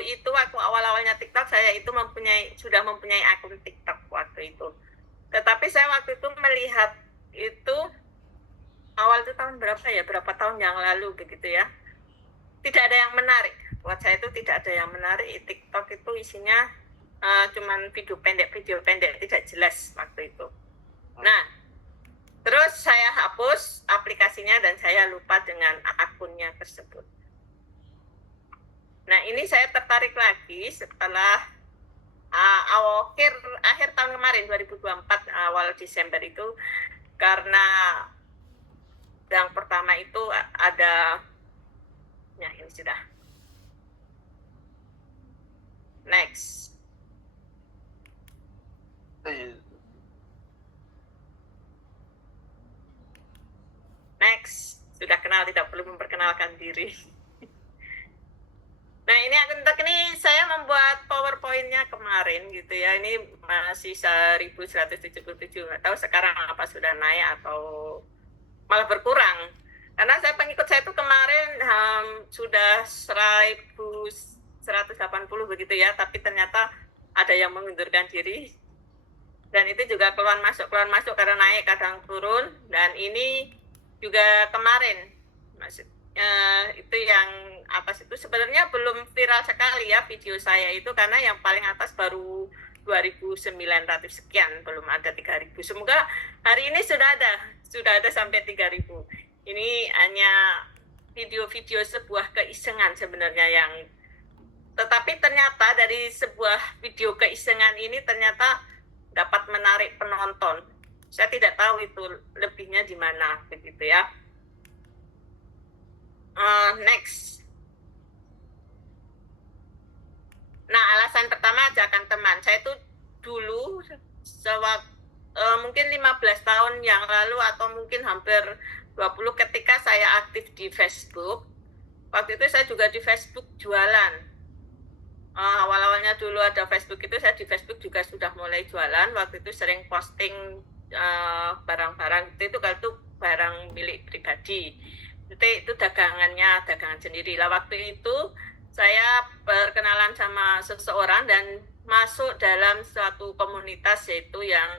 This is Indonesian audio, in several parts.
dulu itu waktu awal-awalnya TikTok saya itu sudah mempunyai akun TikTok waktu itu. Tetapi saya waktu itu melihat itu awal itu tahun berapa ya, berapa tahun yang lalu begitu ya. Tidak ada yang menarik. Buat saya itu tidak ada yang menarik. TikTok itu isinya cuman video pendek tidak jelas waktu itu. Nah, terus saya hapus aplikasinya dan saya lupa dengan akunnya tersebut. Nah, ini saya tertarik lagi setelah akhir tahun kemarin 2024 awal Desember itu, karena yang pertama itu ada ya ini sudah next sudah kenal, tidak perlu memperkenalkan diri. Nah, ini ini saya membuat PowerPoint-nya kemarin gitu ya. Ini masih 1177. Nggak tahu sekarang apa sudah naik atau malah berkurang. Karena pengikut saya itu kemarin sudah 1180 begitu ya, tapi ternyata ada yang mengundurkan diri. Dan itu juga keluar masuk karena naik kadang turun. Dan ini juga kemarin itu yang atas itu sebenarnya belum viral sekali ya video saya itu, karena yang paling atas baru 2.900 sekian, belum ada 3.000. Semoga hari ini sudah ada sampai 3.000. Ini hanya video-video sebuah keisengan sebenarnya tetapi ternyata dari sebuah video keisengan ini ternyata dapat menarik penonton. Saya tidak tahu itu lebihnya di mana begitu ya. Next. Nah, alasan pertama ajakan teman. Saya itu dulu mungkin 15 tahun yang lalu atau mungkin hampir 20 ketika saya aktif di Facebook. Waktu itu saya juga di Facebook jualan. Awal-awalnya dulu ada Facebook itu, saya di Facebook juga sudah mulai jualan. Waktu itu sering posting barang-barang itu kalau itu barang milik pribadi. Itu dagangan sendiri lah. Waktu itu saya berkenalan sama seseorang dan masuk dalam suatu komunitas yaitu yang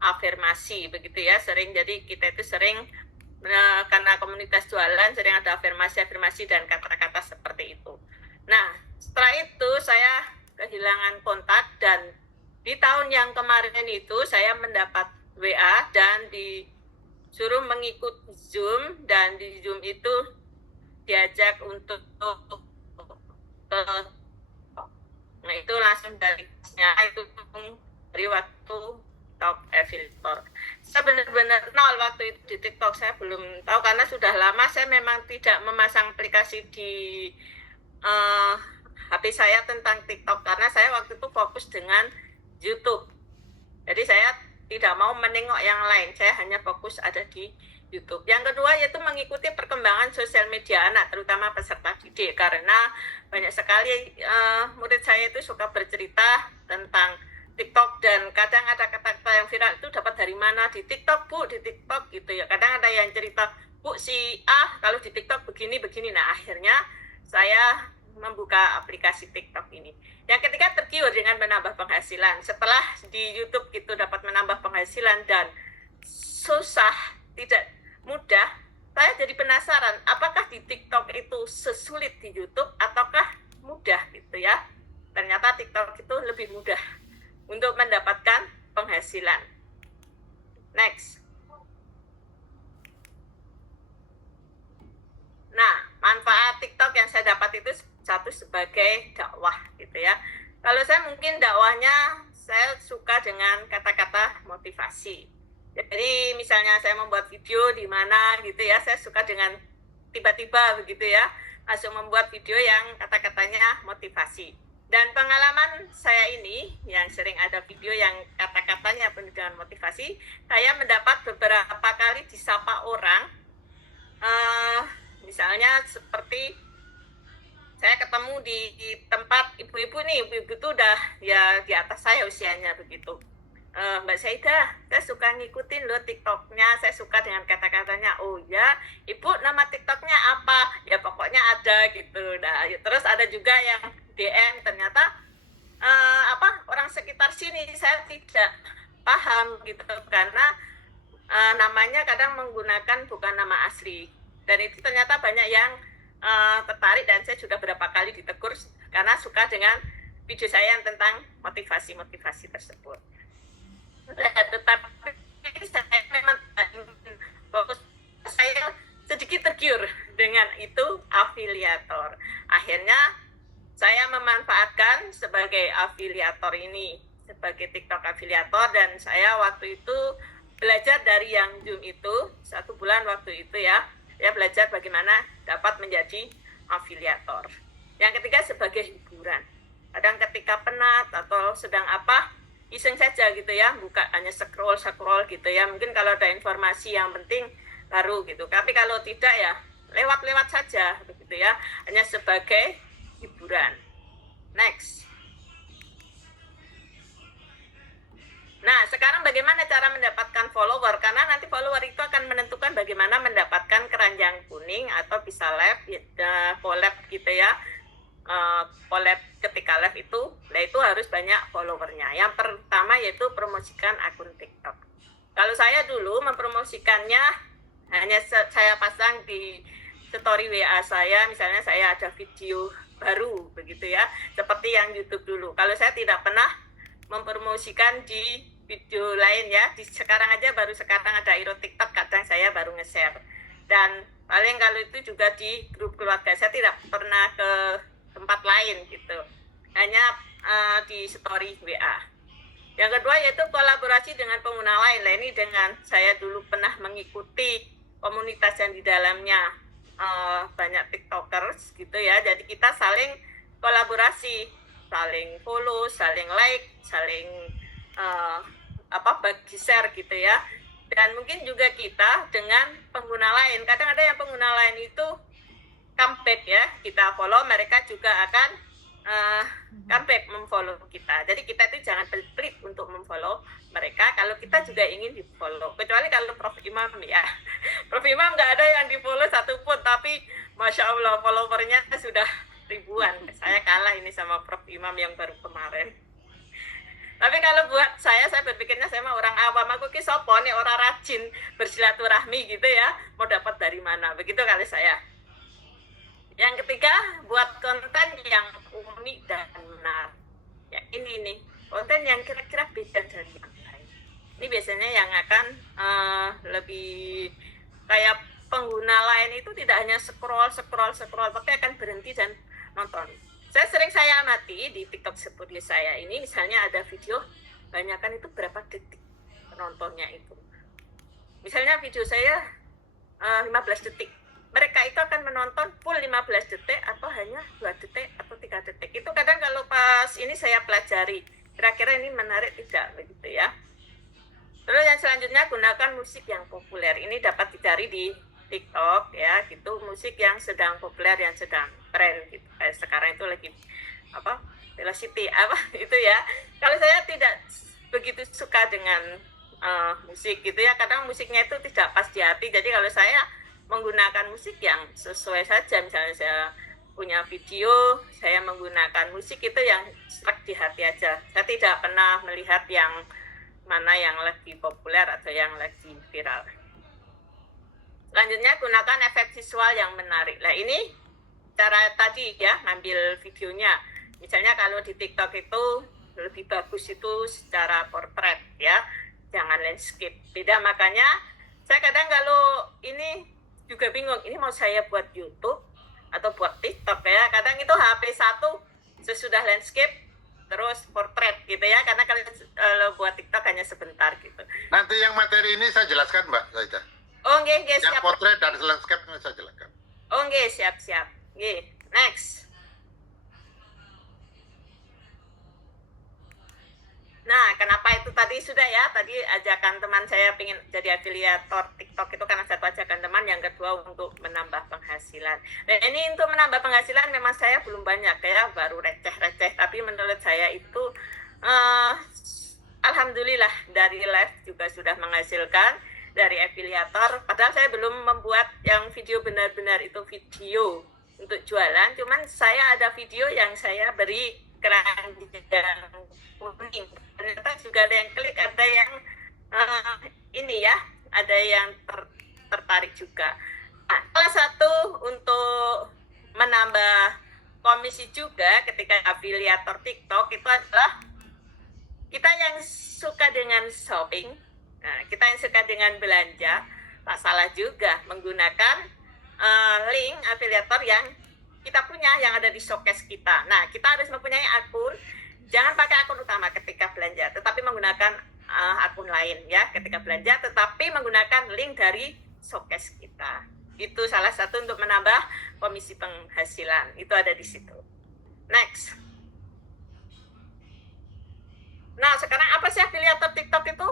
afirmasi begitu ya. Jadi kita itu sering karena komunitas jualan sering ada afirmasi dan kata-kata seperti itu. Nah, setelah itu saya kehilangan kontak dan di tahun yang kemarin itu saya mendapat WA dan suruh mengikuti Zoom, dan di Zoom itu diajak untuk nah itu langsung dari itu dari waktu TikTok affiliator. Saya benar-benar nol waktu itu di TikTok, saya belum tahu karena sudah lama saya memang tidak memasang aplikasi di HP saya tentang TikTok, karena saya waktu itu fokus dengan YouTube. Jadi saya tidak mau menengok yang lain, saya hanya fokus ada di YouTube. Yang kedua yaitu mengikuti perkembangan sosial media anak, terutama peserta didik, karena banyak sekali murid saya itu suka bercerita tentang TikTok, dan kadang ada kata-kata yang viral itu dapat dari mana, di TikTok Bu, di TikTok gitu ya. Kadang ada yang cerita, Bu si A kalau di TikTok begini. Nah, akhirnya saya membuka aplikasi TikTok ini. Yang ketiga tergiur dengan menambah penghasilan. Setelah di YouTube itu dapat menambah penghasilan dan susah, tidak mudah, saya jadi penasaran apakah di TikTok itu sesulit di YouTube ataukah mudah gitu ya. Ternyata TikTok itu lebih mudah untuk mendapatkan penghasilan. Next. Nah, manfaat TikTok yang saya dapat itu satu sebagai dakwah gitu ya. Kalau saya mungkin dakwahnya saya suka dengan kata-kata motivasi. Jadi misalnya saya membuat video di mana gitu ya, saya suka dengan tiba-tiba begitu ya, langsung membuat video yang kata-katanya motivasi. Dan pengalaman saya ini yang sering ada video yang kata-katanya penuh dengan motivasi, saya mendapat beberapa kali disapa orang, misalnya seperti saya ketemu di tempat ibu-ibu nih, ibu-ibu itu udah ya di atas saya usianya begitu. Mbak Saida, saya suka ngikutin loh TikToknya, saya suka dengan kata-katanya. Oh ya, Ibu nama TikToknya apa? Ya pokoknya ada gitu. Nah, terus ada juga yang DM ternyata orang sekitar sini saya tidak paham gitu karena namanya kadang menggunakan bukan nama asli. Dan itu ternyata banyak yang tertarik dan saya sudah berapa kali ditegur karena suka dengan video saya yang tentang motivasi-motivasi tersebut. Tetapi saya memang fokus, saya sedikit tergiur dengan itu afiliator. Akhirnya saya memanfaatkan sebagai afiliator ini, sebagai TikTok afiliator, dan saya waktu itu belajar dari yang Zoom itu 1 bulan waktu itu ya belajar bagaimana dapat menjadi afiliator. Yang ketiga sebagai hiburan. Kadang ketika penat atau sedang iseng saja gitu ya, buka hanya scroll gitu ya, mungkin kalau ada informasi yang penting baru gitu, tapi kalau tidak ya lewat saja begitu ya, hanya sebagai hiburan. Next. Nah, sekarang bagaimana cara mendapatkan follower? Karena nanti follower itu akan menentukan bagaimana mendapatkan keranjang kuning atau bisa collab gitu ya. Collab ketika live itu, itu harus banyak followernya. Yang pertama yaitu promosikan akun TikTok. Kalau saya dulu mempromosikannya hanya saya pasang di story WA saya, misalnya saya ada video baru begitu ya, seperti yang YouTube dulu. Kalau saya tidak pernah mempromosikan di video lain ya, sekarang aja baru sekarang ada Iro TikTok, kadang saya baru nge-share. Dan paling kalau itu juga di grup keluarga, saya tidak pernah ke tempat lain gitu, hanya di story WA. Yang kedua yaitu kolaborasi dengan pengguna lain. Nah, ini dengan saya dulu pernah mengikuti komunitas yang di dalamnya banyak TikTokers gitu ya, jadi kita saling kolaborasi, saling follow, saling like, saling bagi share gitu ya. Dan mungkin juga kita dengan pengguna lain, kadang ada yang pengguna lain itu comeback ya, kita follow, mereka juga akan comeback memfollow kita. Jadi kita itu jangan pelit untuk memfollow mereka kalau kita juga ingin di follow. Kecuali kalau Prof Imam ya, Prof Imam nggak ada yang di follow satupun, tapi Masya Allah followernya sudah ribuan. Saya kalah ini sama Prof Imam yang baru kemarin. Tapi kalau buat saya berpikirnya saya mah orang awam, aku ki sopo nih, orang rajin bersilaturahmi gitu ya, mau dapat dari mana, begitu kali saya. Yang ketiga, buat konten yang unik dan menarik. Ya ini nih, konten yang kira-kira beda dari yang lain. Ini biasanya yang akan lebih kayak pengguna lain itu tidak hanya scroll, tapi akan berhenti dan nonton. Saya amati di TikTok seperti saya ini, misalnya ada video, banyakkan itu berapa detik penontonnya itu. Misalnya video saya 15 detik. Mereka itu akan menonton full 15 detik atau hanya 2 detik atau 3 detik. Itu kadang kalau pas ini saya pelajari, kira-kira ini menarik tidak begitu ya. Terus yang selanjutnya, gunakan musik yang populer. Ini dapat dicari di TikTok ya, gitu, musik yang sedang populer, yang sedang tren gitu. Sekarang itu lagi velocity itu ya. Kalau saya tidak begitu suka dengan musik gitu ya, kadang musiknya itu tidak pas di hati. Jadi kalau saya menggunakan musik yang sesuai saja, misalnya saya punya video, saya menggunakan musik itu yang serak di hati aja. Saya tidak pernah melihat yang mana yang lagi populer atau yang lagi viral. Selanjutnya, gunakan efek visual yang menarik. Nah ini cara tadi ya, ngambil videonya. Misalnya kalau di TikTok itu lebih bagus itu secara portrait ya, jangan landscape. Beda, makanya saya kadang kalau ini juga bingung, ini mau saya buat YouTube atau buat TikTok ya. Kadang itu HP 1 sesudah landscape terus portrait gitu ya, karena kalau buat TikTok hanya sebentar gitu. Nanti yang materi ini saya jelaskan Mbak Saida. Oh nggih, siap. Yang portrait dan landscape saya jelaskan. Oh nggih, siap. Nggih, next. Nah, kenapa itu tadi sudah ya, tadi ajakan teman saya pengen jadi afiliator TikTok itu karena satu ajakan teman, yang kedua untuk menambah penghasilan. Dan ini untuk menambah penghasilan memang saya belum banyak ya, baru receh-receh, tapi menurut saya itu alhamdulillah alhamdulillah dari live juga sudah menghasilkan dari afiliator. Padahal saya belum membuat yang video benar-benar itu video untuk jualan. Cuman saya ada video yang saya beri keranjang kuning. Ternyata juga ada yang klik, ada yang ini ya, ada yang tertarik juga. Nah, salah satu untuk menambah komisi juga ketika afiliator TikTok itu adalah kita yang suka dengan shopping, nah, kita yang suka dengan belanja, tak salah juga menggunakan link afiliator yang kita punya, yang ada di showcase kita. Nah, kita harus mempunyai akun, jangan pakai akun utama ketika belanja, tetapi menggunakan akun lain ya ketika belanja, tetapi menggunakan link dari showcase kita. Itu salah satu untuk menambah komisi penghasilan, itu ada di situ. Next. Nah, sekarang apa sih afiliator TikTok itu?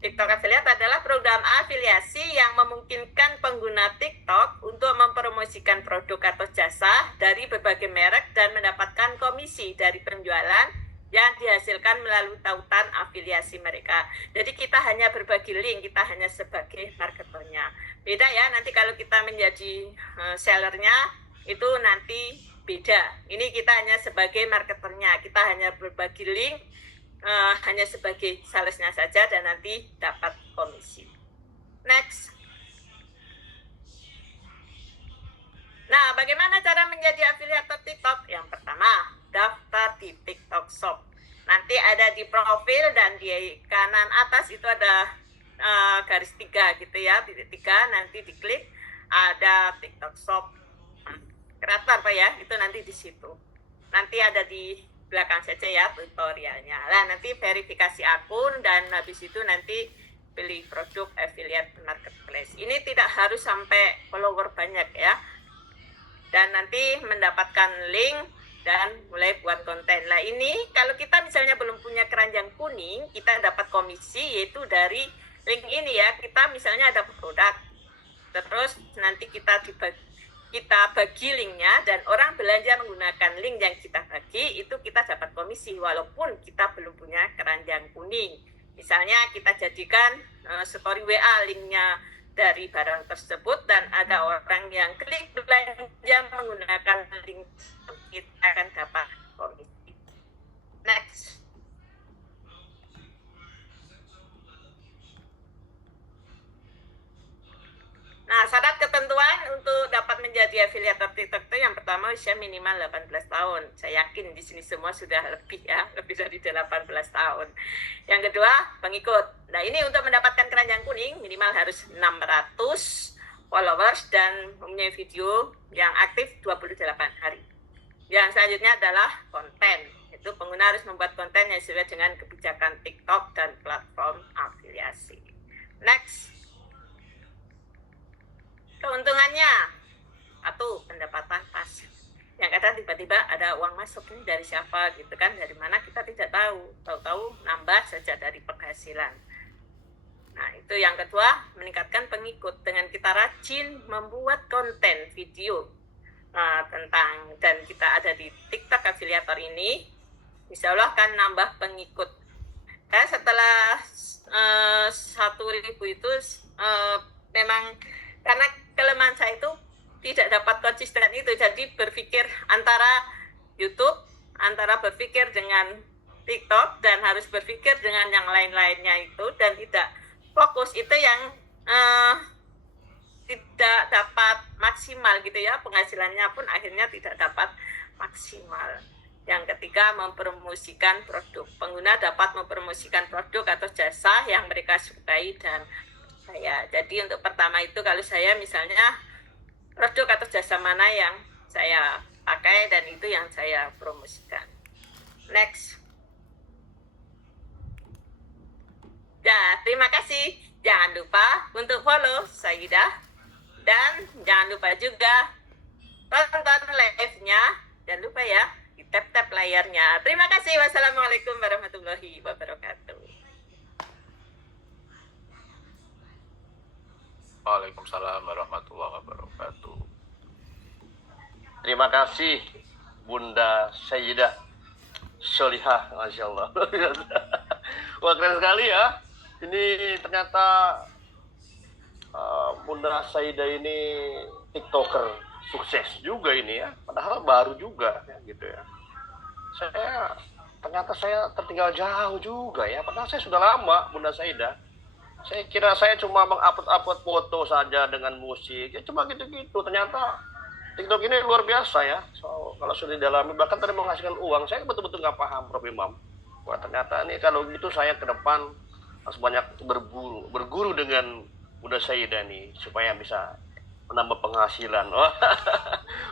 TikTok Affiliate adalah program afiliasi yang memungkinkan pengguna TikTok untuk mempromosikan produk atau jasa dari berbagai merek dan mendapatkan komisi dari penjualan yang dihasilkan melalui tautan afiliasi mereka. Jadi kita hanya berbagi link, kita hanya sebagai marketernya. Beda ya, nanti kalau kita menjadi sellernya, itu nanti beda. Ini kita hanya sebagai marketernya, kita hanya berbagi link, hanya sebagai salesnya saja dan nanti dapat komisi. Next. Nah, bagaimana cara menjadi afiliator TikTok? Yang pertama, daftar di TikTok Shop. Nanti ada di profil dan di kanan atas itu ada garis 3 gitu ya, titik 3, nanti diklik ada TikTok Shop kreator Pak ya, itu nanti di situ. Nanti ada di belakang saja ya tutorialnya. Nah, nanti verifikasi akun dan habis itu nanti pilih produk affiliate marketplace. Ini tidak harus sampai follower banyak ya. Dan nanti mendapatkan link dan mulai buat konten. Nah, ini kalau kita misalnya belum punya keranjang kuning, kita dapat komisi yaitu dari link ini ya. Kita misalnya ada produk. Terus nanti kita bagi linknya dan orang belanja menggunakan link yang kita bagi, itu kita dapat komisi walaupun kita belum punya keranjang kuning. Misalnya kita jadikan story WA linknya dari barang tersebut dan ada orang yang klik belanja menggunakan link, kita akan dapat komisi. Next. Nah, syarat ketentuan untuk dapat menjadi afiliator TikTok itu yang pertama usia minimal 18 tahun. Saya yakin di sini semua sudah lebih ya, lebih dari 18 tahun. Yang kedua, pengikut. Nah, ini untuk mendapatkan keranjang kuning minimal harus 600 followers dan mempunyai video yang aktif 28 hari. Yang selanjutnya adalah konten. Itu pengguna harus membuat konten yang sesuai dengan kebijakan TikTok dan platform afiliasi. Next. Keuntungannya, satu, pendapatan pasif. Yang kadang tiba-tiba ada uang masuk ini dari siapa gitu kan, dari mana kita tidak tahu. Tahu-tahu nambah saja dari penghasilan. Nah, itu yang kedua, meningkatkan pengikut dengan kita rajin membuat konten video tentang, dan kita ada di TikTok Affiliator ini, insya Allah akan nambah pengikut. Setelah 1.000 itu memang karena kelemahan saya itu tidak dapat konsisten itu, jadi berpikir antara YouTube, antara berpikir dengan TikTok dan harus berpikir dengan yang lain-lainnya itu, dan tidak fokus, itu yang tidak dapat maksimal gitu ya, penghasilannya pun akhirnya tidak dapat maksimal. Yang ketiga, mempromosikan produk. Pengguna dapat mempromosikan produk atau jasa yang mereka sukai dan saya. Jadi untuk pertama itu kalau saya misalnya produk atau jasa mana yang saya pakai dan itu yang saya promosikan. Next. Ya, terima kasih. Jangan lupa untuk follow Saidah dan jangan lupa juga tonton live-nya. Jangan lupa ya, di tap-tap layarnya. Terima kasih. Wassalamualaikum warahmatullahi wabarakatuh. Waalaikumsalam warahmatullahi wabarakatuh. Terima kasih Bunda Sayyidah Solihah, Masya Allah. Wah, keren sekali ya. Ini ternyata Bunda Saida ini TikToker sukses juga ini ya. Padahal baru juga ya, gitu ya. Ternyata saya tertinggal jauh juga ya. Padahal saya sudah lama Bunda Saida. Saya kira saya cuma mengupload foto saja dengan musik. Ya cuma gitu-gitu. Ternyata TikTok ini luar biasa ya. So, kalau sudah didalami bahkan tadi menghasilkan uang, saya betul-betul nggak paham, Prof. Imam. Wah, ternyata ini kalau gitu saya ke depan harus banyak berguru dengan Bunda Saida nih supaya bisa menambah penghasilan. Wah,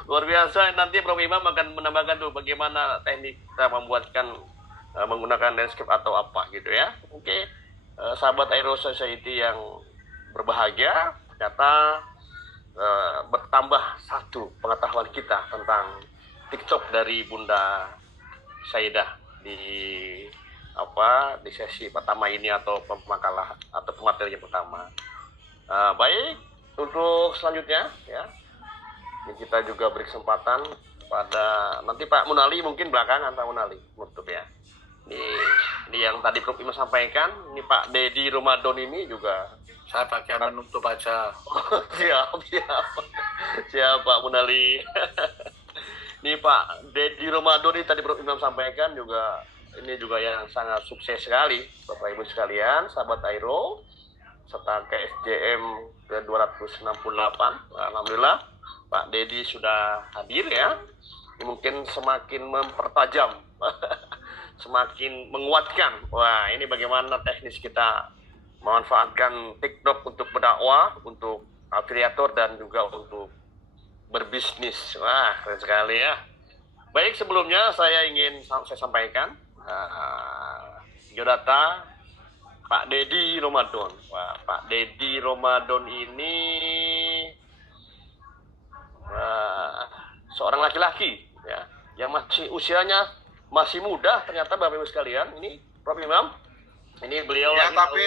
luar biasa. Nanti Prof. Imam akan menambahkan tuh bagaimana teknik kita membuatkan menggunakan landscape atau apa gitu ya. Oke. Sahabat Aero Society yang berbahagia, ternyata bertambah satu pengetahuan kita tentang TikTok dari Bunda Saida di sesi pertama ini atau pemakalah atau pemateri yang pertama. Baik, untuk selanjutnya ya, ini kita juga beri kesempatan pada nanti Pak Munali mungkin belakangan Pak Munali menutup ya. Ini yang tadi Prof. Imam sampaikan, ini Pak Dedi Ramadan ini juga Saya bagian menutup aja. siap Pak Munali. Ini Pak Dedi Ramadan ini tadi Prof. Imam sampaikan juga, ini juga yang sangat sukses sekali Bapak Ibu sekalian, sahabat Aero serta KSJM ke 268. Alhamdulillah Pak Dedi sudah hadir ya. Ini mungkin semakin mempertajam semakin menguatkan. Wah, ini bagaimana teknis kita memanfaatkan TikTok untuk berdakwah, untuk afiliator dan juga untuk berbisnis. Wah, keren sekali ya. Baik, sebelumnya saya ingin sampaikan biodata Pak Dedi Ramadan. Wah, Pak Dedi Ramadan ini seorang laki-laki ya, yang masih usianya masih muda ternyata Bapak Ibu sekalian. Ini Prof. Imam, ini beliau Ya, tapi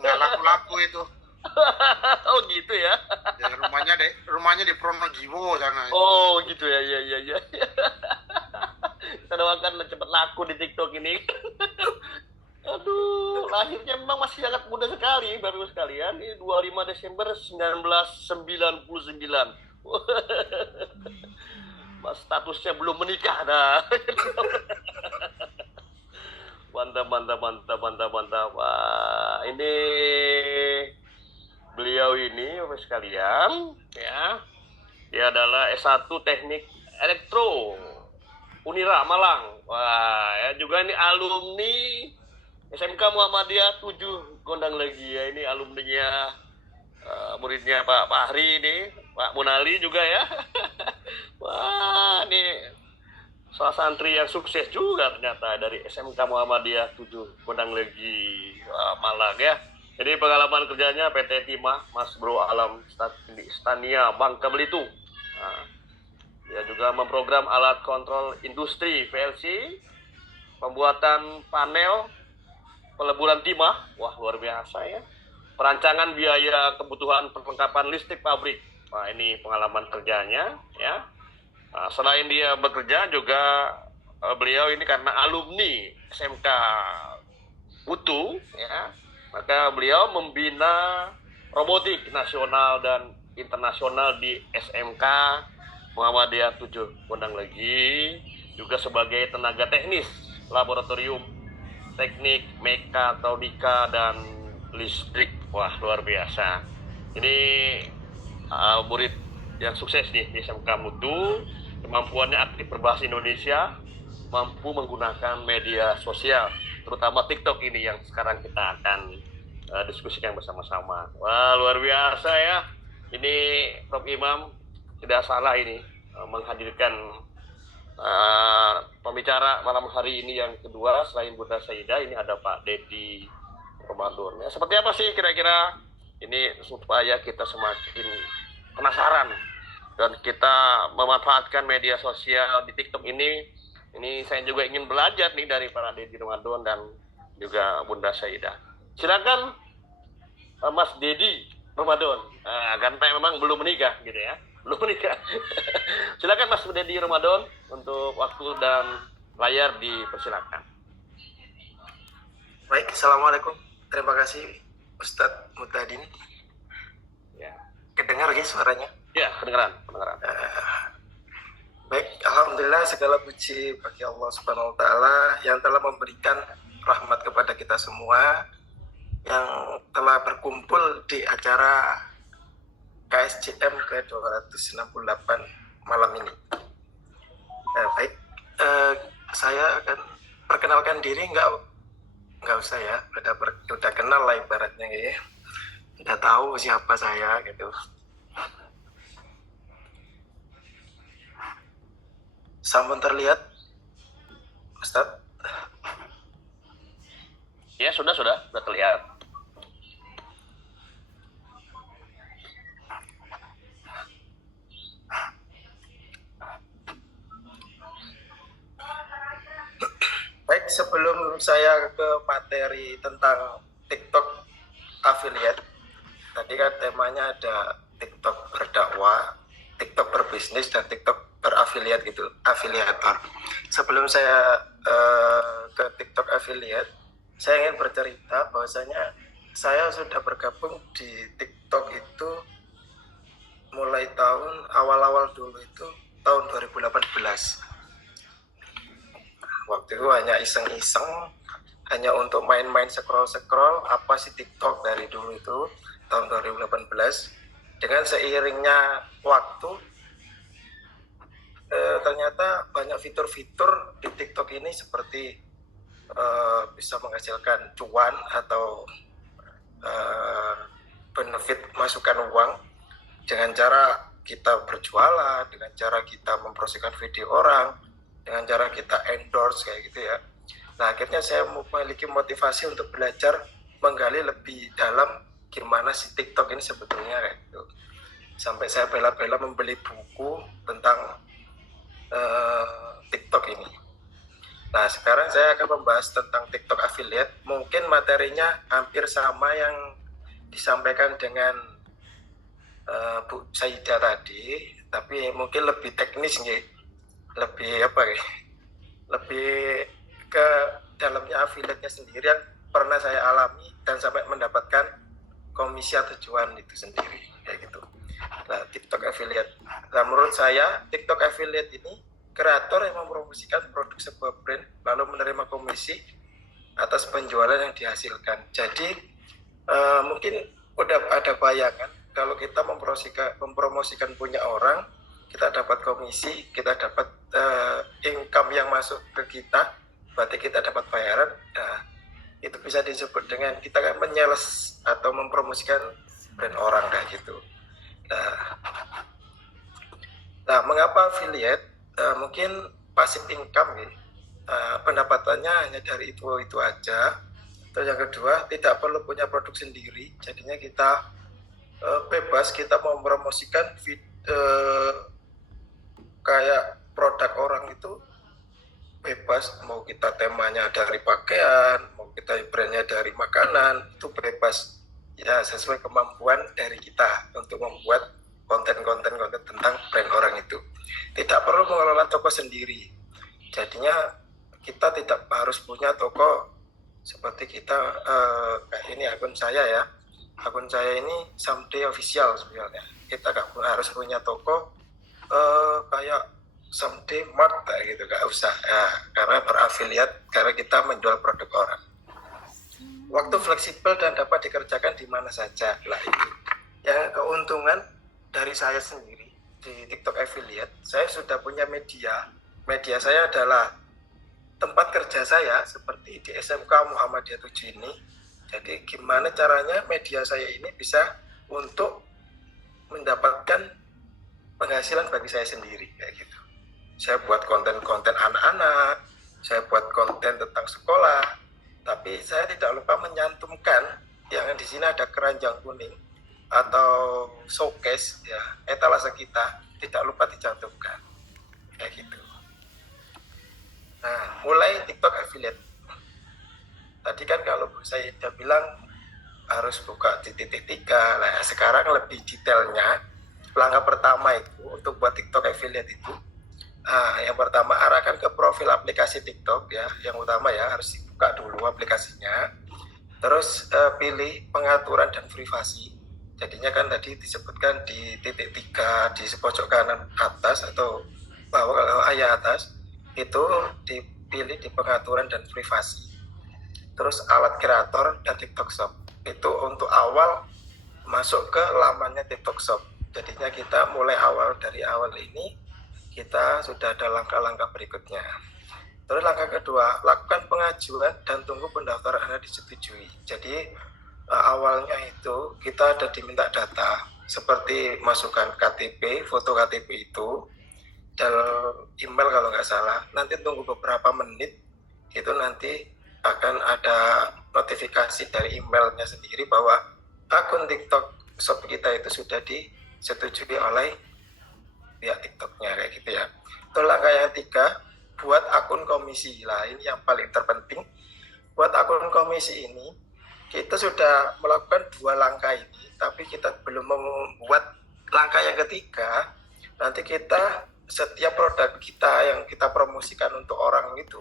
nggak laku-laku itu. Oh gitu ya. Ya, rumahnya di Pronojiwo sana. Oh gitu ya, ya. Kita doakan cepat laku di TikTok ini. Aduh, lahirnya memang masih sangat muda sekali Bapak Ibu sekalian. Ini 25 Desember 1999. Mas statusnya belum menikah dah. Mantap. Wah, ini beliau ini Bapak sekalian ya. Dia adalah S1 Teknik Elektro Unira Malang. Wah, ya juga ini alumni SMK Muhammadiyah 7 Gondang lagi ya. Ini alumninya muridnya Pak Fahri ini, Pak Munali juga ya. Wah, ini salah santri yang sukses juga ternyata dari SMK Muhammadiyah 7 Gondang Legi Malang ya. Jadi pengalaman kerjanya PT Timah Mas Bro Alam Stania Bangka Belitung. Nah, dia juga memprogram alat kontrol industri PLC, pembuatan panel peleburan timah. Wah, luar biasa ya. Perancangan biaya kebutuhan perlengkapan listrik pabrik. Wah, ini pengalaman kerjanya ya. Nah, selain dia bekerja juga beliau ini karena alumni SMK UTU ya, maka beliau membina robotik nasional dan internasional di SMK Muhammadiyah 7 Gondang Legi, juga sebagai tenaga teknis laboratorium teknik mekatronika dan listrik. Wah, luar biasa. Ini murid yang sukses nih di SMK Mutu, kemampuannya aktif berbahasa Indonesia, mampu menggunakan media sosial, terutama TikTok ini yang sekarang kita akan diskusikan bersama-sama. Wah, luar biasa ya. Ini Prof. Imam tidak salah ini menghadirkan pembicara malam hari ini yang kedua selain Bunda Saida, ini ada Pak Dedi Ramadan. Ya, seperti apa sih kira-kira ini supaya kita semakin penasaran dan kita memanfaatkan media sosial di TikTok ini saya juga ingin belajar nih dari para Dedi Ramadan dan juga Bunda Saida. Silakan Mas Dedi Ramadan, karena memang belum menikah gitu ya, belum menikah. Silakan Mas Dedi Ramadan untuk waktu dan layar dipersilakan. Baik, Assalamualaikum. Terima kasih Ustadz Mutadin. Ya, Kedengar guys suaranya? ya kedengeran. Baik, Alhamdulillah segala puji bagi Allah Subhanahu Wa Taala yang telah memberikan rahmat kepada kita semua, yang telah berkumpul di acara KSJM ke-268 malam ini. Baik, saya akan perkenalkan diri, nggak usah ya, udah kenal lah ibaratnya ya, udah tahu siapa saya gitu. Sampun terlihat, Ustadz? Ya sudah terlihat. Baik, sebelum saya ke materi tentang TikTok affiliate, tadi kan temanya ada TikTok berdakwah, TikTok berbisnis, dan TikTok berafiliat gitu, afiliator. Sebelum saya ke TikTok affiliate, saya ingin bercerita bahwasanya saya sudah bergabung di TikTok itu mulai tahun awal-awal dulu itu tahun 2018. Waktu itu hanya iseng-iseng, hanya untuk main-main scroll-scroll apa sih TikTok dari dulu itu tahun 2018. Dengan seiringnya waktu, ternyata banyak fitur-fitur di TikTok ini seperti bisa menghasilkan cuan atau benefit masukan uang dengan cara kita berjualan, dengan cara kita mempromosikan video orang, dengan cara kita endorse kayak gitu ya. Nah, akhirnya saya memiliki motivasi untuk belajar menggali lebih dalam gimana si TikTok ini sebetulnya kayak gitu. Sampai saya bela-bela membeli buku tentang TikTok ini. Nah, sekarang saya akan membahas tentang TikTok affiliate. Mungkin materinya hampir sama yang disampaikan dengan Bu Saida tadi, tapi mungkin lebih teknis nih. Lebih ke dalamnya affiliate-nya sendiri yang pernah saya alami dan sampai mendapatkan komisi atau cuan itu sendiri kayak gitu. Nah, TikTok affiliate. Nah, menurut saya TikTok affiliate ini kreator yang mempromosikan produk sebuah brand lalu menerima komisi atas penjualan yang dihasilkan. Jadi mungkin udah ada bayangan kalau kita mempromosikan punya orang, kita dapat komisi, kita dapat income yang masuk ke kita, berarti kita dapat bayaran. Nah, itu bisa disebut dengan kita kan menyales atau mempromosikan brand orang kayak gitu. Nah, mengapa affiliate? Mungkin passive income ya. Pendapatannya hanya dari itu aja. Terus yang kedua, tidak perlu punya produk sendiri, jadinya kita bebas, kita mau mempromosikan kayak produk orang itu bebas, mau kita temanya dari pakaian, mau kita brandnya dari makanan, itu bebas ya, sesuai kemampuan dari kita untuk membuat konten-konten tentang brand orang itu. Tidak perlu mengelola toko sendiri, jadinya kita tidak harus punya toko seperti kita kayak ini akun saya ini Someday Official sebenarnya. Kita gak harus punya toko kayak Someday Mart gitu, gak usah ya, karena berafiliat, karena kita menjual produk orang. Waktu fleksibel dan dapat dikerjakan di mana saja lah itu. Ya, keuntungan dari saya sendiri di TikTok affiliate, saya sudah punya media saya adalah tempat kerja saya seperti di SMK Muhammadiyah 7 ini. Jadi gimana caranya media saya ini bisa untuk mendapatkan penghasilan bagi saya sendiri kayak gitu. Saya buat konten-konten anak-anak, saya buat konten tentang sekolah, tapi saya tidak lupa menyantumkan yang di sini ada keranjang kuning atau showcase ya, etalase kita tidak lupa dicantumkan kayak gitu. Nah, mulai TikTok affiliate. Tadi kan kalau saya udah bilang harus buka di titik 3, nah sekarang lebih detailnya. Langkah pertama itu untuk buat TikTok affiliate itu, yang pertama arahkan ke profil aplikasi TikTok ya, yang utama ya harus buka dulu aplikasinya, terus pilih pengaturan dan privasi. Jadinya kan tadi disebutkan di titik 3 di pojok kanan atas atau bawah, kalau atas itu dipilih di pengaturan dan privasi. Terus alat kreator dan TikTok Shop itu untuk awal masuk ke lamannya TikTok Shop. Jadinya kita mulai dari awal ini kita sudah ada langkah-langkah berikutnya. Terus langkah kedua, lakukan pengajuan dan tunggu pendaftaran Anda disetujui. Jadi awalnya itu kita ada diminta data seperti masukkan KTP, foto KTP itu, dan email kalau nggak salah. Nanti tunggu beberapa menit, itu nanti akan ada notifikasi dari emailnya sendiri bahwa akun TikTok Shop kita itu sudah disetujui oleh pihak TikToknya, kayak gitu ya. Terus langkah yang 3, buat akun komisi. Lah ini yang paling terpenting. Buat akun komisi ini kita sudah melakukan 2 langkah ini, tapi kita belum membuat langkah yang ketiga. Nanti kita setiap produk kita yang kita promosikan untuk orang itu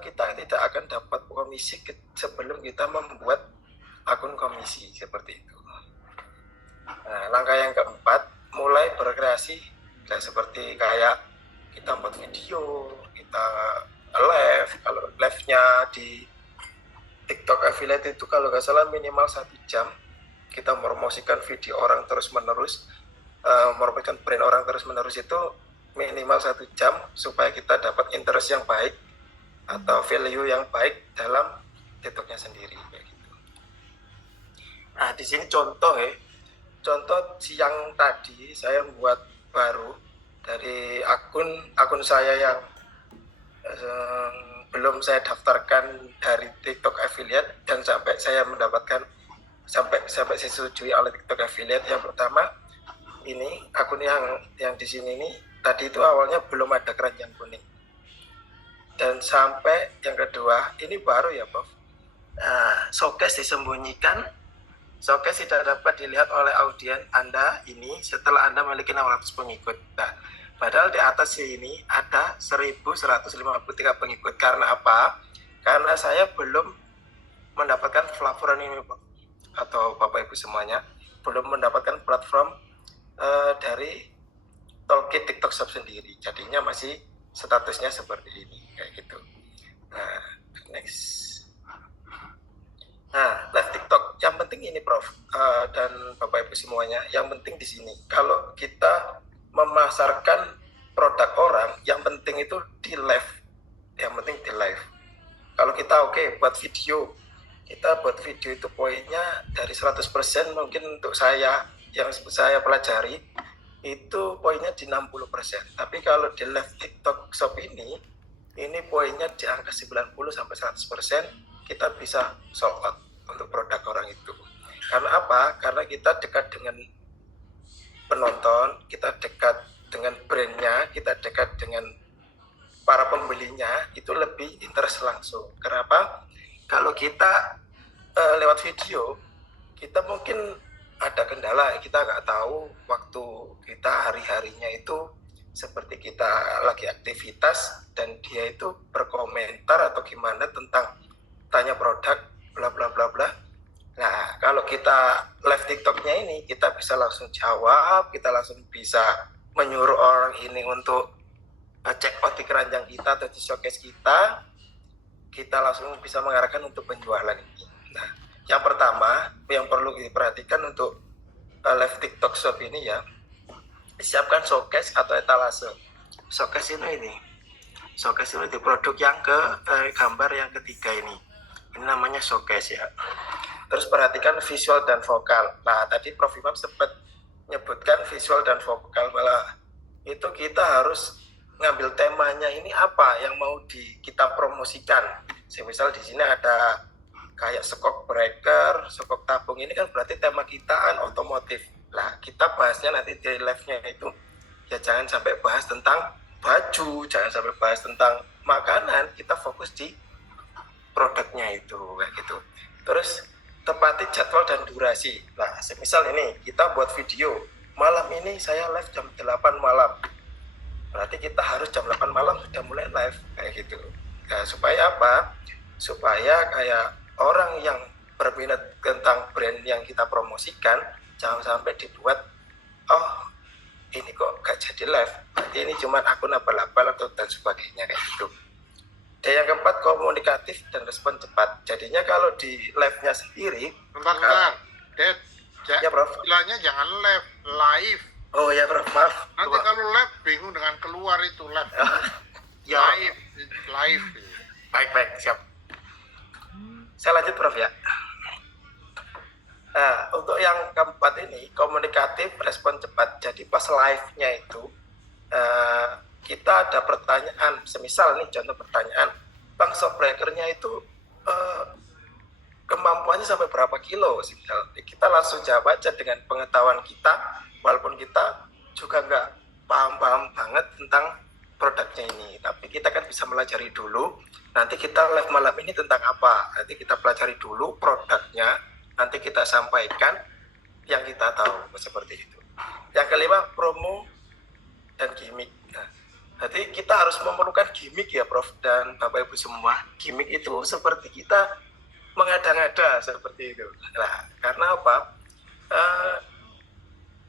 kita tidak akan dapat komisi sebelum kita membuat akun komisi seperti itu. Nah, langkah yang keempat, mulai berkreasi. Nah, seperti kayak kita buat video, kita live. Kalau live-nya di TikTok Affiliate itu kalau nggak salah minimal 1 jam. Kita promosikan video orang terus-menerus, merupakan brand orang terus-menerus itu minimal 1 jam supaya kita dapat interest yang baik atau value yang baik dalam TikToknya sendiri, kayak gitu. Nah, di sini contoh siang tadi saya buat baru dari akun saya yang belum saya daftarkan dari TikTok Affiliate, dan sampai saya mendapatkan sampai saya setujui oleh TikTok Affiliate. Yang pertama ini akun yang di sini ini tadi itu awalnya belum ada keranjang kuning, dan sampai yang kedua ini baru ya Prof. Showcase disembunyikan, showcase tidak dapat dilihat oleh audiens Anda ini setelah Anda memiliki 600 pengikut. Nah, padahal di atas ini ada 1153 pengikut. Karena apa? Karena saya belum mendapatkan platform ini, Pak, atau Bapak Ibu semuanya belum mendapatkan platform dari Toolkit TikTok Shop sendiri. Jadinya masih statusnya seperti ini, kayak gitu. Nah, next. Nah, live TikTok yang penting ini Prof, dan Bapak Ibu semuanya, yang penting di sini kalau kita memasarkan produk orang, yang penting itu di live. Yang penting di live. Kalau kita buat video, kita buat video itu poinnya dari 100% mungkin untuk saya yang saya pelajari itu poinnya di 60%. Tapi kalau di live TikTok Shop ini poinnya di angka 90 sampai 100%. Kita bisa sold out untuk produk orang itu. Karena apa? Karena kita dekat dengan penonton, kita dekat dengan brandnya, kita dekat dengan para pembelinya, itu lebih interest langsung. Kenapa? Kalau kita lewat video, kita mungkin ada kendala, kita nggak tahu waktu kita hari-harinya itu seperti kita lagi aktivitas dan dia itu berkomentar atau gimana tentang tanya produk bla bla bla bla. Nah, kalau kita live TikToknya ini kita bisa langsung jawab, kita langsung bisa menyuruh orang ini untuk check out di keranjang kita atau di showcase kita langsung bisa mengarahkan untuk penjualan ini. Nah, yang pertama yang perlu diperhatikan untuk live TikTok Shop ini ya, siapkan showcase atau etalase. Showcase ini di produk yang gambar yang ketiga ini namanya showcase ya. Terus perhatikan visual dan vokal. Nah, tadi Prof Imam sempat menyebutkan visual dan vokal, malah itu kita harus ngambil temanya ini apa yang mau kita promosikan. Misal di sini ada kayak skok breaker, skok tabung, ini kan berarti tema kita otomotif. Lah, kita bahasnya nanti di live-nya itu ya jangan sampai bahas tentang baju, jangan sampai bahas tentang makanan, kita fokus di produknya itu, kayak gitu. Terus tepati jadwal dan durasi. Nah, semisal ini kita buat video, malam ini saya live jam 8 malam. Berarti kita harus jam 8 malam sudah mulai live, kayak gitu. Nah, supaya apa? Supaya kayak orang yang berminat tentang brand yang kita promosikan jangan sampai dibuat, oh ini kok gak jadi live, berarti ini cuma akun abal-abal atau dan sebagainya kayak gitu. Dan yang keempat, komunikatif dan respon cepat. Jadinya kalau di live-nya sendiri, Bentar. Ded, ya Prof. istilahnya jangan live. Oh ya Prof, maaf. Nanti kalau live bingung dengan keluar itu live. Ya, Live. baik, siap. Saya lanjut Prof ya. Nah, untuk yang keempat ini, komunikatif, respon cepat. Jadi pas live-nya itu, kita ada pertanyaan, semisal nih contoh pertanyaan, Bang Shopbreaker-nya itu kemampuannya sampai berapa kilo? Kita langsung jawab aja dengan pengetahuan kita, walaupun kita juga nggak paham-paham banget tentang produknya ini, tapi kita kan bisa melajari dulu. Nanti kita live malam ini tentang apa? Nanti kita pelajari dulu produknya, nanti kita sampaikan yang kita tahu, seperti itu. Yang kelima, promo dan gimmick. Nah, jadi kita harus memerlukan gimmick ya Prof dan Bapak Ibu semua. Gimmick itu seperti kita mengada-ngada seperti itu. Nah, karena apa?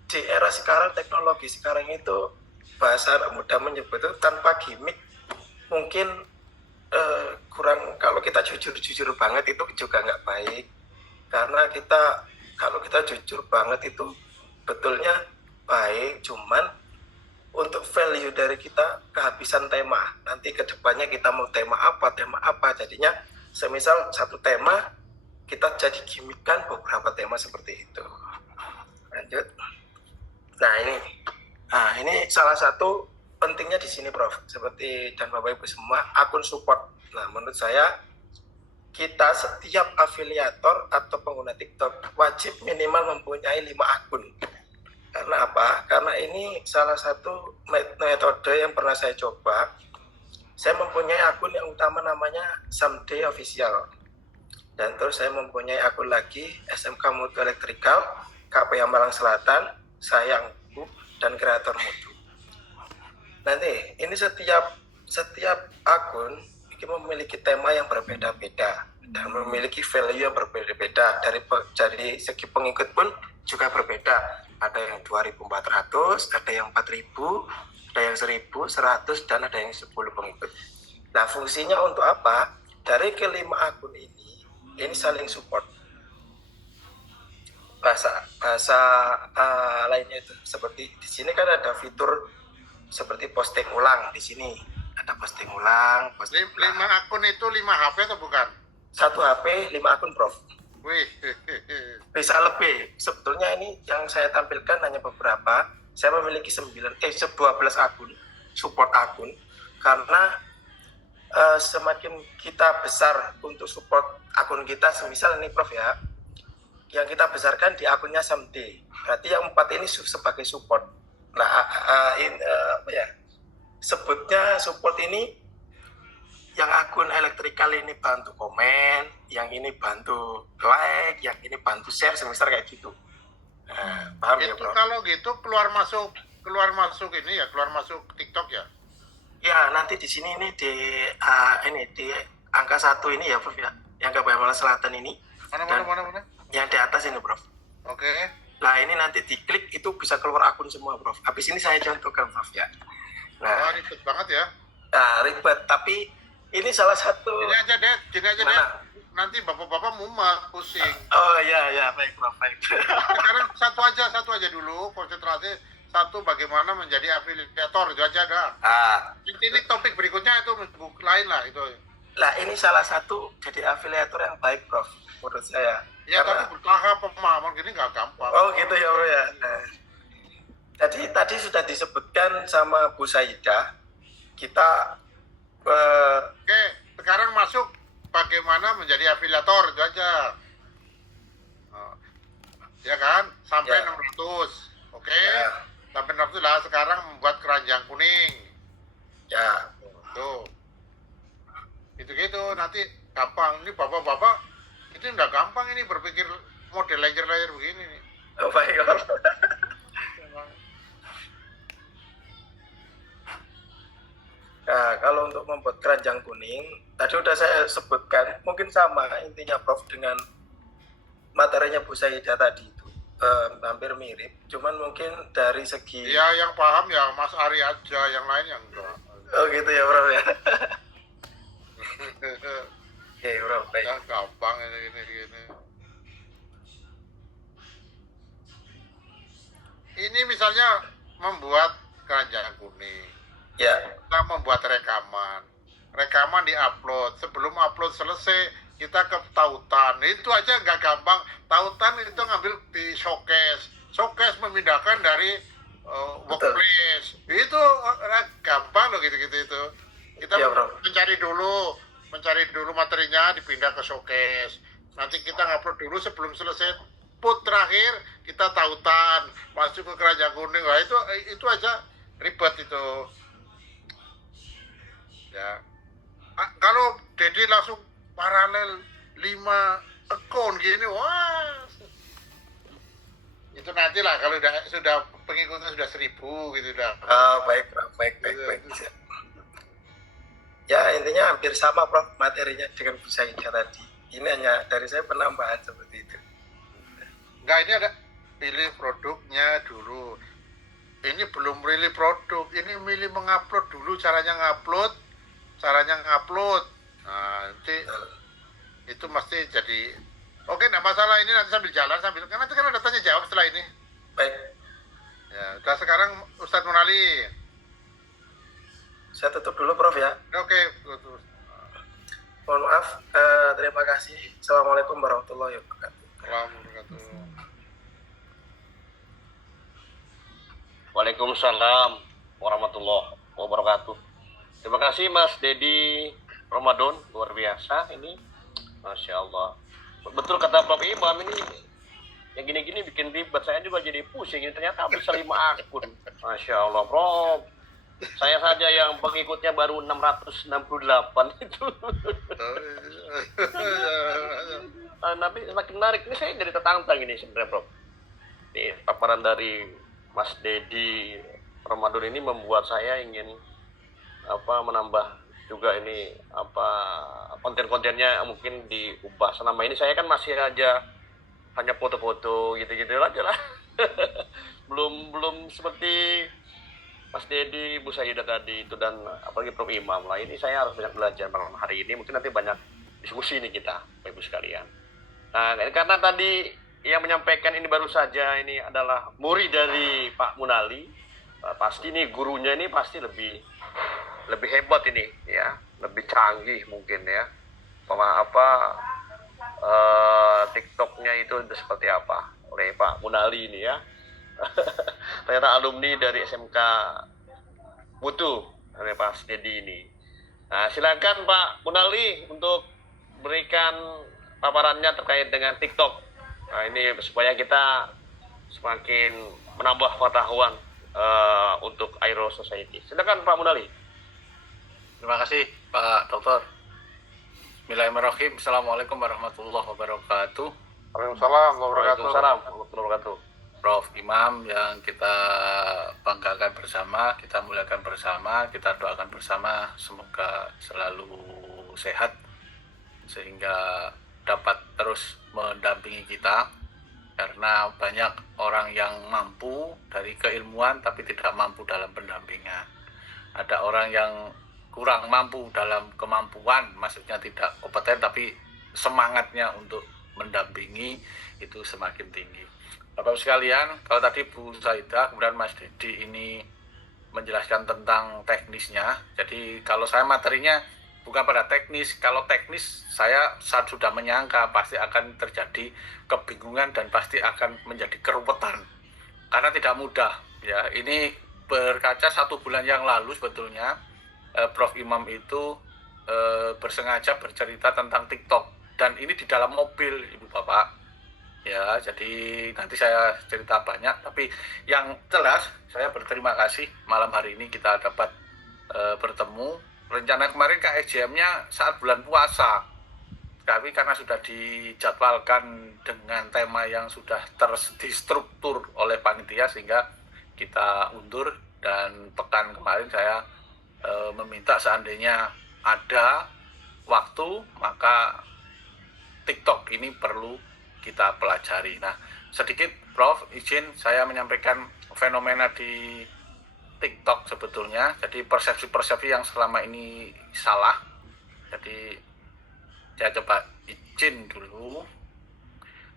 Di era sekarang, teknologi sekarang itu, bahasa anak muda menyebut itu tanpa gimmick mungkin kurang, kalau kita jujur banget itu juga nggak baik. Karena kalau kita jujur banget itu betulnya baik, cuman untuk value dari kita kehabisan tema. Nanti kedepannya kita mau tema apa, jadinya semisal satu tema kita jadi gimmickkan beberapa tema seperti itu. Lanjut. Nah ini salah satu pentingnya di sini Prof, seperti dan Bapak Ibu semua, akun support. Nah menurut saya kita setiap afiliator atau pengguna TikTok wajib minimal mempunyai 5 akun. Karena apa? Karena ini salah satu metode yang pernah saya coba. Saya mempunyai akun yang utama namanya Someday Official. Dan terus saya mempunyai akun lagi SMK Mutu Electrical, KPH Malang Selatan, Sayangku, dan Kreator Mutu. Nanti ini setiap akun ini memiliki tema yang berbeda-beda dan memiliki value yang berbeda-beda. Dari segi pengikut pun juga berbeda. Ada yang 2.400, ada yang 4.000, ada yang 1.100, dan ada yang 10 pengikut. Nah, fungsinya untuk apa? Dari kelima akun ini saling support. Bahasa lainnya itu seperti di sini kan ada fitur seperti posting ulang. Di sini ada posting ulang. 5 akun itu 5 HP atau bukan? 1 HP 5 akun Prof. Wih. Bisa lebih. Sebetulnya ini yang saya tampilkan hanya beberapa. Saya memiliki 12 akun, support akun. Karena semakin kita besar untuk support akun kita, semisal ini Prof ya, yang kita besarkan di akunnya Someday. Berarti yang 4 ini sebagai support. Nah, sebutnya support ini, yang akun elektrikal ini bantu komen, yang ini bantu like, yang ini bantu share, semisal kayak gitu. Nah, paham ya Itu Bro? kalau gitu keluar masuk ini ya, keluar masuk TikTok ya. Ya, nanti di sini ini di angka 1 ini ya Prof ya, yang KPH Malang Selatan ini. Mana? Yang di atas ini Prof. Oke. Nah ini nanti diklik itu bisa keluar akun semua Prof. Habis ini saya contohkan Prof ya. Wah, Nah, ribet banget ya. ribet, tapi ini salah satu. Gini aja deh. Mana? Nanti bapak-bapak mumet, pusing. Oh ya, baik Prof, baik. Sekarang satu aja dulu, konsentrasi satu bagaimana menjadi afiliator, itu aja dah. Ini topik berikutnya itu lain lah itu. Nah ini salah satu jadi afiliator yang baik Prof, menurut saya. Ya Karena, tapi bertahap, pemahaman gini nggak gampang. oh gitu ya Bro ya. Nah, jadi tadi sudah disebutkan sama Bu Saidah, kita Oke, sekarang masuk bagaimana menjadi afiliator, itu aja. Oh, ya kan, sampai Ya. 600. Oke, ya, sampai 600 lah. Sekarang membuat keranjang kuning. ya. Tuh. Gitu-gitu, nanti gampang. Ini bapak-bapak, itu nggak gampang ini berpikir model layer-layer begini nih. Oh baik Prof. Nah, kalau untuk membuat keranjang kuning, tadi udah saya sebutkan, mungkin sama intinya Prof dengan materinya Bu Saidah tadi itu hampir mirip, cuman mungkin dari segi Ya yang paham ya Mas Ari aja, yang lain yang enggak. oh gitu ya Prof ya. Oke Prof, baik. Ya gampang ini. Ini misalnya membuat keranjang kuning. Ya, Kita membuat rekaman diupload, sebelum upload selesai kita ke tautan, itu aja nggak gampang. Tautan itu ngambil di showcase memindahkan dari workplace, itu gampang loh gitu itu. Kita Ya, Bro. mencari dulu materinya, dipindah ke showcase, nanti kita ngupload dulu sebelum selesai put terakhir kita tautan masuk ke keranjang kuning. Wah, itu aja ribet itu ya. Kalau Dedi langsung paralel 5 akun gini, wah, itu nantilah kalau sudah pengikutnya sudah 1000 gitu dah. Baik Prof, baik. Bisa. Ya intinya hampir sama Prof materinya dengan Bu Saidah tadi. Ini hanya dari saya penambahan seperti itu. Enggak, ini ada pilih produknya dulu. Ini belum milih produk, ini milih mengupload dulu, caranya ngupload. Nah, nanti itu mesti jadi oke, enggak masalah, ini nanti sambil jalan karena nanti kan ada tanya jawab setelah ini. Baik, Ya, udah sekarang Ustadz Munali. saya tutup dulu Prof ya. Oke, terus. Mohon maaf, terima kasih. Assalamualaikum warahmatullahi wabarakatuh. Assalamualaikum. Waalaikumsalam warahmatullahi wabarakatuh. Terima kasih Mas Dedi Ramadan, luar biasa ini, Masya Allah. Betul kata Prof Imam, ini yang gini-gini bikin ribet, saya juga jadi pusing. Ini ternyata bisa 5 akun, Masya Allah Prof. Saya saja yang pengikutnya baru 668 itu. Tapi semakin menarik, ini saya jadi tertantang ini sebenarnya Prof. Ini paparan dari Mas Dedi Ramadan ini membuat saya ingin menambah juga ini konten-kontennya mungkin diubah. Selama ini saya kan masih aja hanya foto-foto gitu-gitu aja lah. belum seperti Mas Dedi, Bu Saidah tadi itu, dan apalagi Prof Imam lah. Ini saya harus banyak belajar malam hari ini. Mungkin nanti banyak diskusi nih kita, Bapak Ibu sekalian. Nah, karena tadi yang menyampaikan ini baru saja ini adalah murid dari Pak Munali. Pasti nih gurunya ini pasti lebih hebat ini ya, lebih canggih mungkin ya. TikToknya itu seperti apa oleh Pak Munali ini ya. Ternyata alumni dari SMK Mutu oleh Pak Dedi ini. Nah, silakan Pak Munali untuk berikan paparannya terkait dengan TikTok. Nah, ini supaya kita semakin menambah pengetahuan untuk Aero Society. Silakan Pak Munali. Terima kasih Pak Dokter. Bismillahirrahmanirrahim. Assalamualaikum warahmatullahi wabarakatuh. Waalaikumsalam warahmatullahi warahmatullahi wabarakatuh. Prof Imam yang kita banggakan bersama, kita muliakan bersama, kita doakan bersama semoga selalu sehat sehingga dapat terus mendampingi kita, karena banyak orang yang mampu dari keilmuan tapi tidak mampu dalam pendampingan. Ada orang yang kurang mampu dalam kemampuan, maksudnya tidak kompeten tapi semangatnya untuk mendampingi itu semakin tinggi. Bapak sekalian, kalau tadi Bu Saidah kemudian Mas Dedi ini menjelaskan tentang teknisnya, jadi kalau saya materinya bukan pada teknis. Kalau teknis saya sudah menyangka pasti akan terjadi kebingungan dan pasti akan menjadi keruwetan karena tidak mudah ya. Ini berkaca 1 bulan yang lalu sebetulnya Prof Imam itu bersengaja bercerita tentang TikTok, dan ini di dalam mobil Ibu Bapak ya. Jadi nanti saya cerita banyak, tapi yang jelas saya berterima kasih malam hari ini kita dapat bertemu. Rencana kemarin KSJM-nya saat bulan puasa, tapi karena sudah dijadwalkan dengan tema yang sudah terstruktur oleh panitia sehingga kita undur. Dan pekan kemarin saya meminta seandainya ada waktu, maka TikTok ini perlu kita pelajari. Nah, sedikit Prof, izin saya menyampaikan fenomena di TikTok sebetulnya. Jadi persepsi-persepsi yang selama ini salah. Jadi saya coba izin dulu.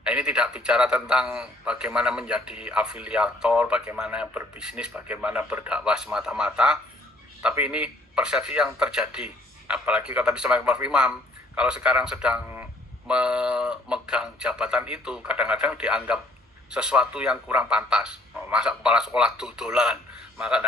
Nah, ini tidak bicara tentang bagaimana menjadi afiliator, bagaimana berbisnis, bagaimana berdakwah semata-mata, tapi ini persepsi yang terjadi. Apalagi kalau tadi sama Prof Imam, kalau sekarang sedang memegang jabatan itu, kadang-kadang dianggap sesuatu yang kurang pantas. Masa kepala sekolah dodolan, maka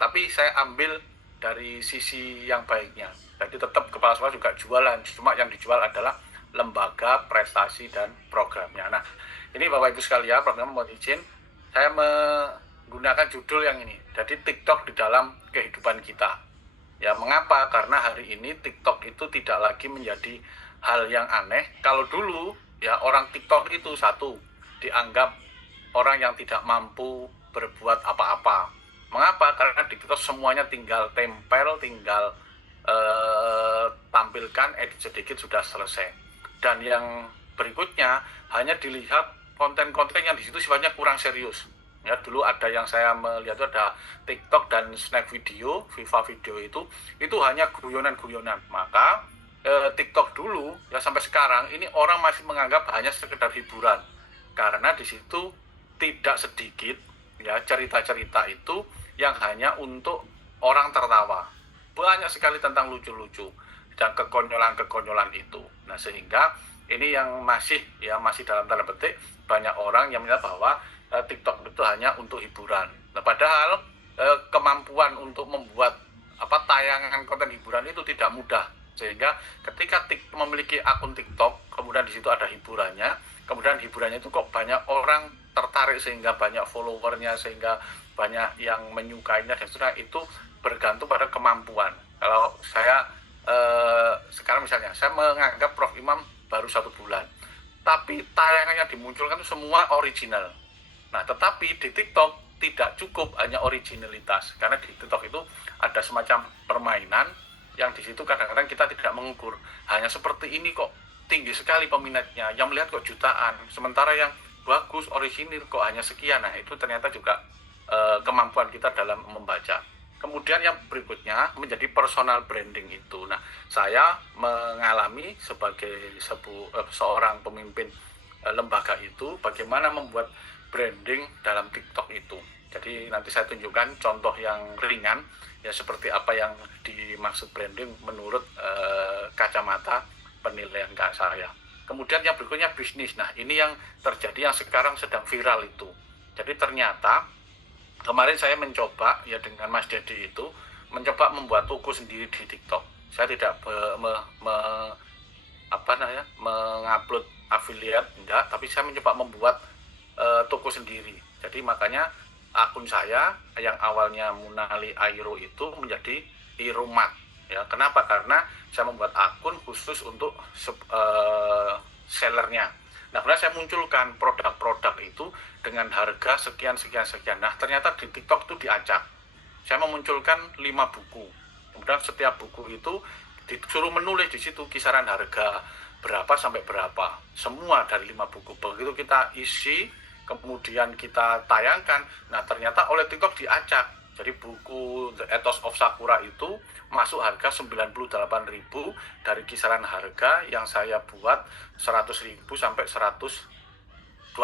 tapi saya ambil dari sisi yang baiknya. Jadi tetap kepala sekolah juga jualan, cuma yang dijual adalah lembaga, prestasi, dan programnya. Nah, ini Bapak Ibu sekalian, program mohon izin, saya menggunakan judul yang ini. Jadi TikTok di dalam kehidupan kita. Ya, mengapa? Karena hari ini TikTok itu tidak lagi menjadi hal yang aneh. Kalau dulu, ya orang TikTok itu satu, dianggap orang yang tidak mampu berbuat apa-apa. Mengapa? Karena di TikTok semuanya tinggal tempel, tinggal tampilkan, edit sedikit, sudah selesai. Dan yang berikutnya hanya dilihat konten-konten yang di situ sifatnya kurang serius. Ya, dulu ada yang saya melihat itu ada TikTok dan snack video, Viva video itu hanya guyonan-guyonan. Maka TikTok dulu ya sampai sekarang ini orang masih menganggap hanya sekedar hiburan. Karena di situ tidak sedikit ya cerita-cerita itu yang hanya untuk orang tertawa. Banyak sekali tentang lucu-lucu dan kekonyolan-kekonyolan itu. Nah, sehingga ini yang masih dalam tanda petik banyak orang yang melihat bahwa TikTok itu hanya untuk hiburan. Nah, padahal kemampuan untuk membuat tayangan konten hiburan itu tidak mudah. Sehingga ketika memiliki akun TikTok, kemudian di situ ada hiburannya, kemudian hiburannya itu kok banyak orang tertarik sehingga banyak followernya, sehingga banyak yang menyukainya, dan seterusnya, itu bergantung pada kemampuan. Kalau saya sekarang misalnya saya menganggap Prof Imam baru 1 bulan, tapi tayangan yang dimunculkan itu semua original. Nah, tetapi di TikTok tidak cukup hanya originalitas, karena di TikTok itu ada semacam permainan yang di situ kadang-kadang kita tidak mengukur. Hanya seperti ini kok tinggi sekali peminatnya, yang melihat kok jutaan, sementara yang bagus original kok hanya sekian. Nah, itu ternyata juga kemampuan kita dalam membaca. Kemudian yang berikutnya menjadi personal branding itu. Nah, saya mengalami sebagai seorang pemimpin lembaga itu bagaimana membuat branding dalam TikTok itu. Jadi nanti saya tunjukkan contoh yang ringan ya seperti apa yang dimaksud branding menurut kacamata penilaian saya. Kemudian yang berikutnya bisnis. Nah, ini yang terjadi yang sekarang sedang viral itu. Jadi ternyata kemarin saya mencoba ya dengan Mas Dedi itu mencoba membuat toko sendiri di TikTok. Saya tidak mengupload affiliate enggak, tapi saya mencoba membuat toko sendiri. Jadi makanya akun saya yang awalnya Munali Airo itu menjadi Iromat. Ya, kenapa? Karena saya membuat akun khusus untuk sellernya. Nah, kemudian saya munculkan produk-produk itu dengan harga sekian. Nah, ternyata di TikTok itu diacak. Saya memunculkan 5 buku. Kemudian setiap buku itu disuruh menulis di situ kisaran harga berapa sampai berapa. Semua dari 5 buku. Begitu kita isi, kemudian kita tayangkan. Nah, ternyata oleh TikTok diacak. Jadi buku The Ethos of Sakura itu masuk harga 98.000 dari kisaran harga yang saya buat 100.000 sampai 125.000.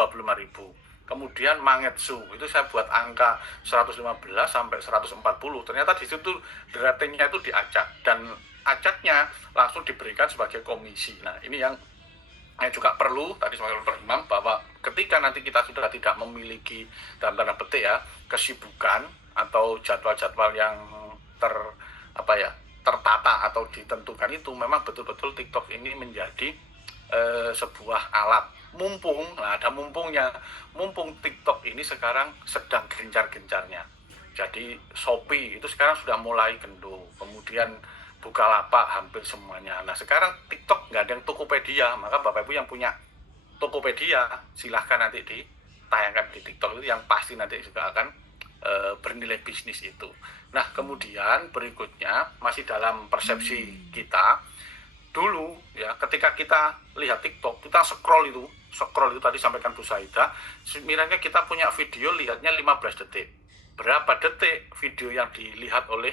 Kemudian Mangetsu itu saya buat angka 115 sampai 140. Ternyata di situ ratingnya itu diacak dan acaknya langsung diberikan sebagai komisi. Nah, ini yang juga perlu tadi sebagai Imam bahwa ketika nanti kita sudah tidak memiliki dalam tanda petik ya kesibukan atau jadwal-jadwal yang tertata atau ditentukan itu, memang betul-betul TikTok ini menjadi sebuah alat mumpung. Nah, ada mumpungnya. Mumpung TikTok ini sekarang sedang gencar-gencarnya. Jadi Shopee itu sekarang sudah mulai gendong. Kemudian Bukalapak hampir semuanya. Nah, sekarang TikTok nggak ada yang Tokopedia. Maka Bapak Ibu yang punya Tokopedia silahkan nanti ditayangkan di TikTok itu, yang pasti nanti juga akan bernilai bisnis itu. Nah, kemudian berikutnya masih dalam persepsi kita, dulu ya, ketika kita lihat TikTok, kita scroll itu tadi sampaikan Bu Saida, miranya kita punya video lihatnya 15 detik. Berapa detik video yang dilihat oleh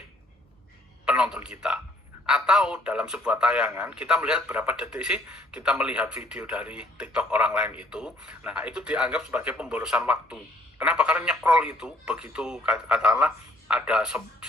penonton kita? Atau dalam sebuah tayangan kita melihat berapa detik sih kita melihat video dari TikTok orang lain itu. Nah, itu dianggap sebagai pemborosan waktu. Kenapa? Karena nyekrol itu begitu, katakanlah ada 10.000